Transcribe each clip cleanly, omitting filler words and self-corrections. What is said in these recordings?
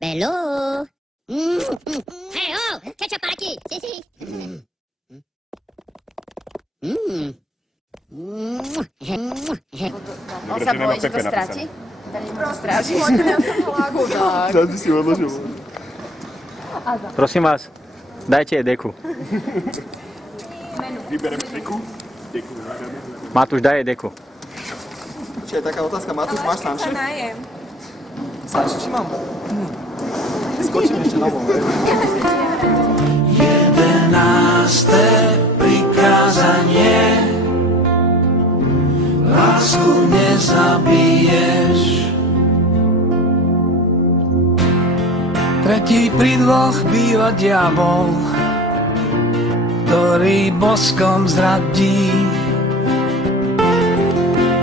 Bello. Hey, oh, kečap para ti. Si. On sa bojí, že to stráti? To stráti. Teraz by si odložil. Prosím vás, dajte jej deku. Vybereme deku. Matúš, daj jej deku. Čiže je taká otázka, Matúš, máš sanše? Sanše, či mám? Skočím ešte na bol. 11. prikázanie. Lásku nezabiješ. Tretí pri dvoch býva diabol, ktorý boskom zradí.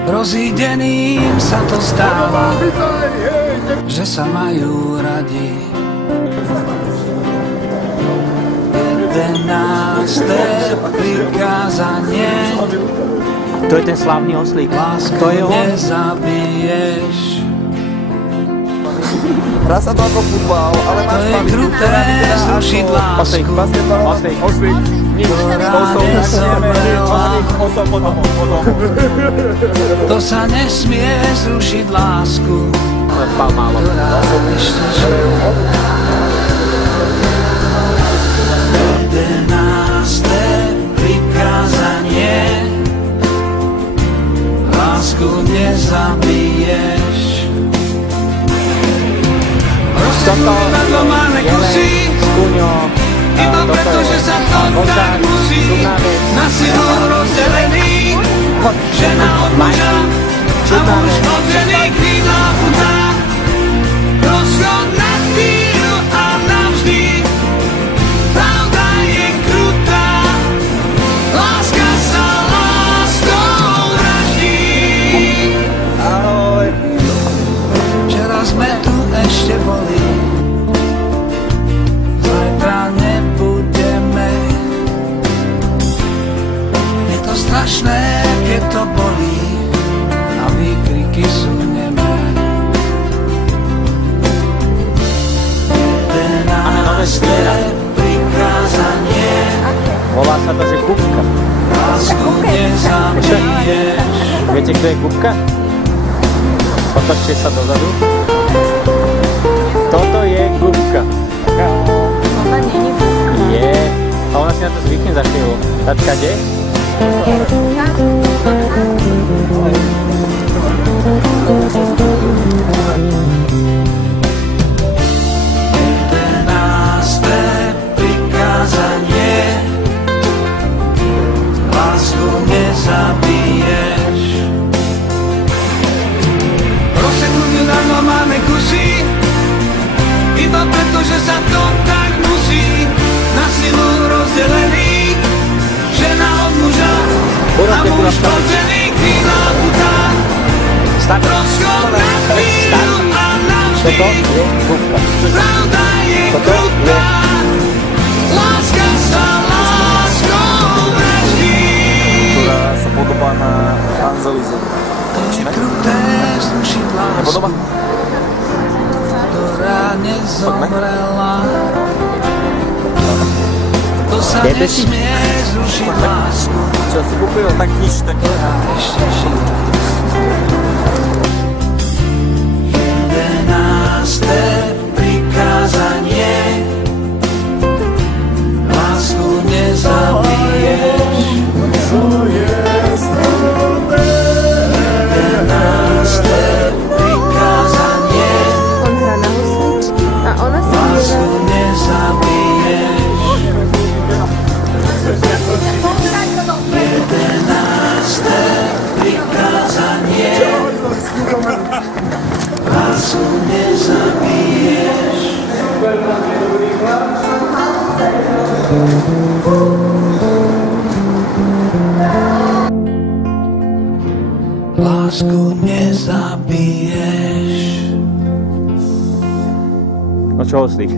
Rozídeným sa to stáva, že sa majú radi. 11. prikázanie. To je ten slávny oslík. Lásku To je on. nezabiješ. Hrá sa to ako futbal, ale To máš je pamäť, kruté ktorá vyzerá zrušiť ako lásku, oslík. Nič. Osom potom. to sa nesmie zrušiť lásku, Spal málo. ktorá ešte žije. 11. prikázanie. Lásku nezabiješ. Rozsudujeme doma nekusí, iba preto, že sa to tak musí. Na silu rozdelený, žena od muža a muž od ženy krídla chutá. Rozchod na chvíľu a navždy, pravda je krutá, láska sa láskou vraždí. Ahoj. Včera sme tu ešte boli, zajtra nebudeme. Je to strašné, keď to bolí a výkriky sú nemé. 11. prikázanie. Volá sa to, že Kupka. Lásku nezabiješ. Viete, kto je Kupka? Otočte sa dozadu. Toto je Kupka. Ona není Kupka. Je. A ona si na to zvykne za chvíľu. Tačka, kde? prikázanie. Lásku nezabiješ. Rozseknutiu darmo máme kusy, iba preto, že sa to tak musí. Na silu rozdelený, žena od muža a muž od ženy krídla chutá. Rozchod na chvíľu a navždy, Toto je Kupka. pravda je krutá, láska sa láskou vraždí. Ktorá sa podobá na Anzelizu. To je kruté zrušiť Podobá? lásku, ktorá nezomrela. To sa nesmie zrušiť lásku, Čo si kúpil? Tak nič, tak ktorá ešte žije. 11. prikázanie. Lásku nezabiješ. 11. prikázanie. On hrá na husličky a ona sa Lásku nezabiješ. 11. prikázanie. Lásku nezabiješ. Lásku nezabiješ. No čo, oslík?